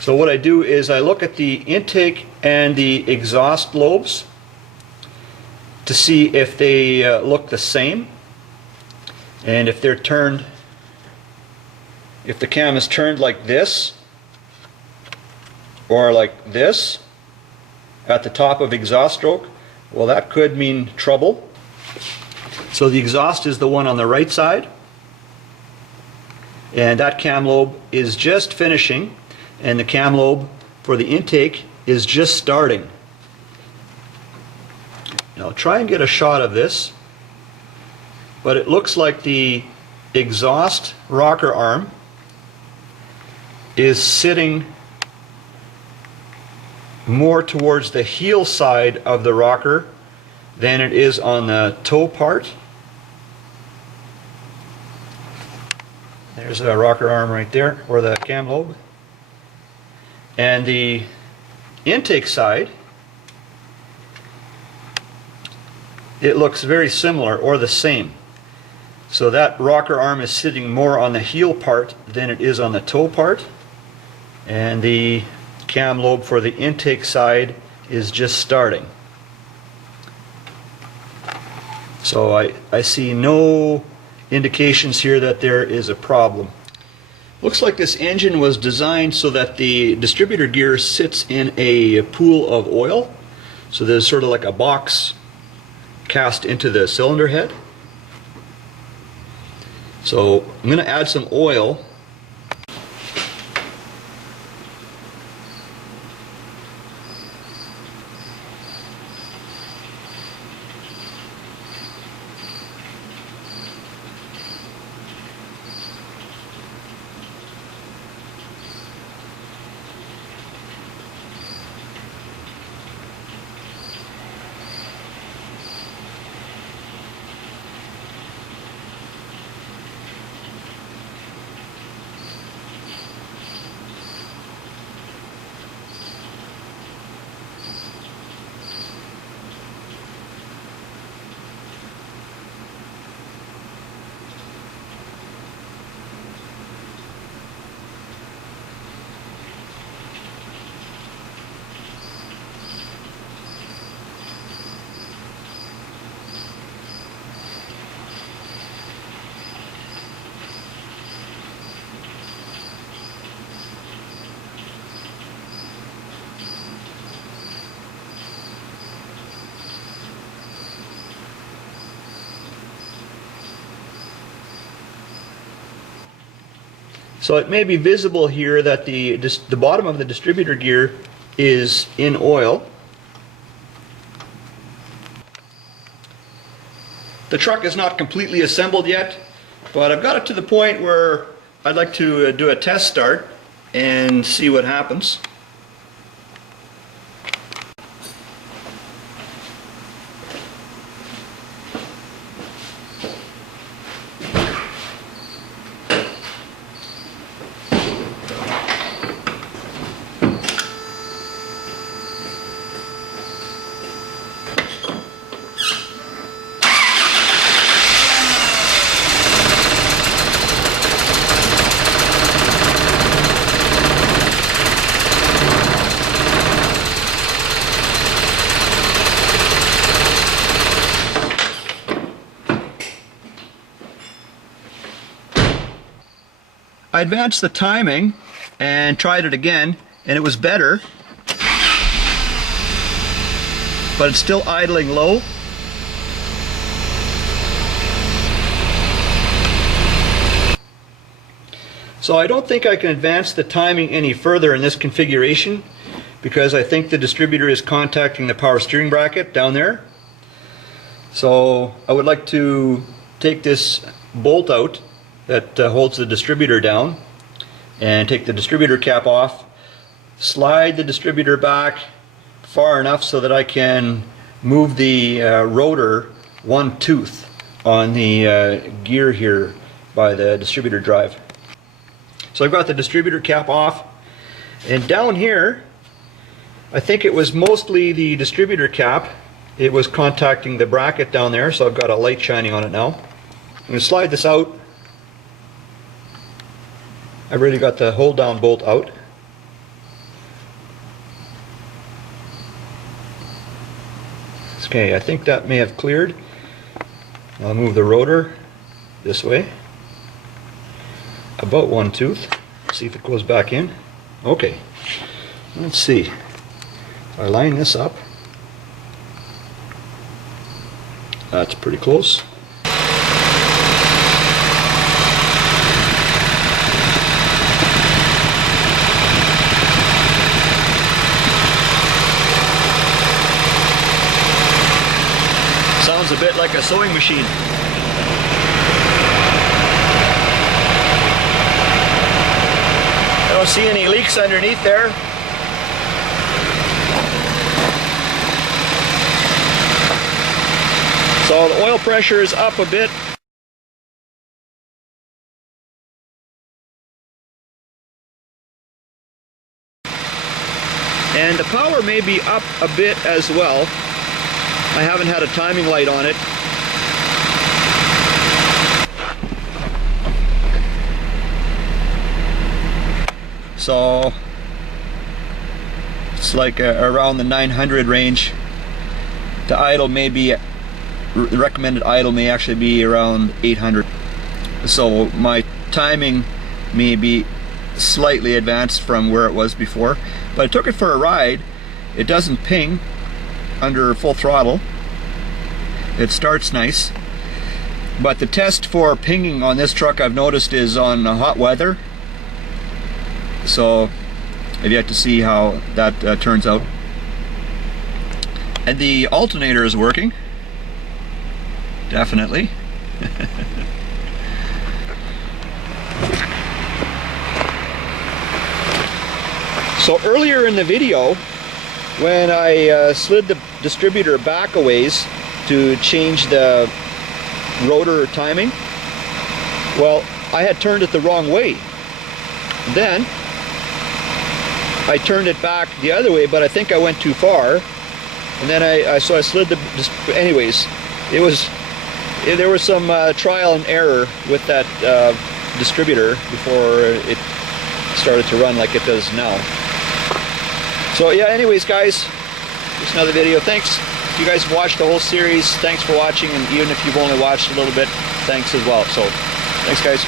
So what I do is I look at the intake and the exhaust lobes to see if they look the same, and if they're turned, if the cam is turned like this or like this at the top of exhaust stroke, well, that could mean trouble. So the exhaust is the one on the right side, and that cam lobe is just finishing, and the cam lobe for the intake is just starting. Now I'll try and get a shot of this, but it looks like the exhaust rocker arm is sitting more towards the heel side of the rocker than it is on the toe part. There's a rocker arm right there, or the cam lobe. And the intake side, it looks very similar or the same. So that rocker arm is sitting more on the heel part than it is on the toe part. And the cam lobe for the intake side is just starting. So I see no indications here that there is a problem. Looks like this engine was designed so that the distributor gear sits in a pool of oil. So there's sort of like a box cast into the cylinder head. So I'm going to add some oil. So it may be visible here that the bottom of the distributor gear is in oil. The truck is not completely assembled yet, but I've got it to the point where I'd like to do a test start and see what happens. I advanced the timing and tried it again, and it was better, but it's still idling low. So I don't think I can advance the timing any further in this configuration, because I think the distributor is contacting the power steering bracket down there. So I would like to take this bolt out that holds the distributor down and take the distributor cap off, slide the distributor back far enough so that I can move the rotor one tooth on the gear here by the distributor drive. So I've got the distributor cap off, and down here I think it was mostly the distributor cap. It was contacting the bracket down there, so I've got a light shining on it now. I'm going to slide this out. I've already got the hold down bolt out. Okay, I think that may have cleared. I'll move the rotor this way, about 1 tooth, see if it goes back in. Okay, let's see. If I line this up, that's pretty close. Sounds a bit like a sewing machine. I don't see any leaks underneath there. So the oil pressure is up a bit. And the power may be up a bit as well. I haven't had a timing light on it. So it's like around the 900 range. The idle may be, the recommended idle may actually be around 800. So my timing may be slightly advanced from where it was before. But I took it for a ride. It doesn't ping under full throttle. It starts nice, but the test for pinging on this truck I've noticed is on hot weather, so I've yet to see how that turns out. And the alternator is working, definitely. So earlier in the video, when I slid the distributor back a ways to change the rotor timing, well, I had turned it the wrong way. Then I turned it back the other way, but I think I went too far, and then so I slid the, anyways, there was some trial and error with that distributor before it started to run like it does now. So yeah, anyways guys, just another video. Thanks. If you guys have watched the whole series, thanks for watching, and even if you've only watched a little bit, thanks as well. So, thanks guys.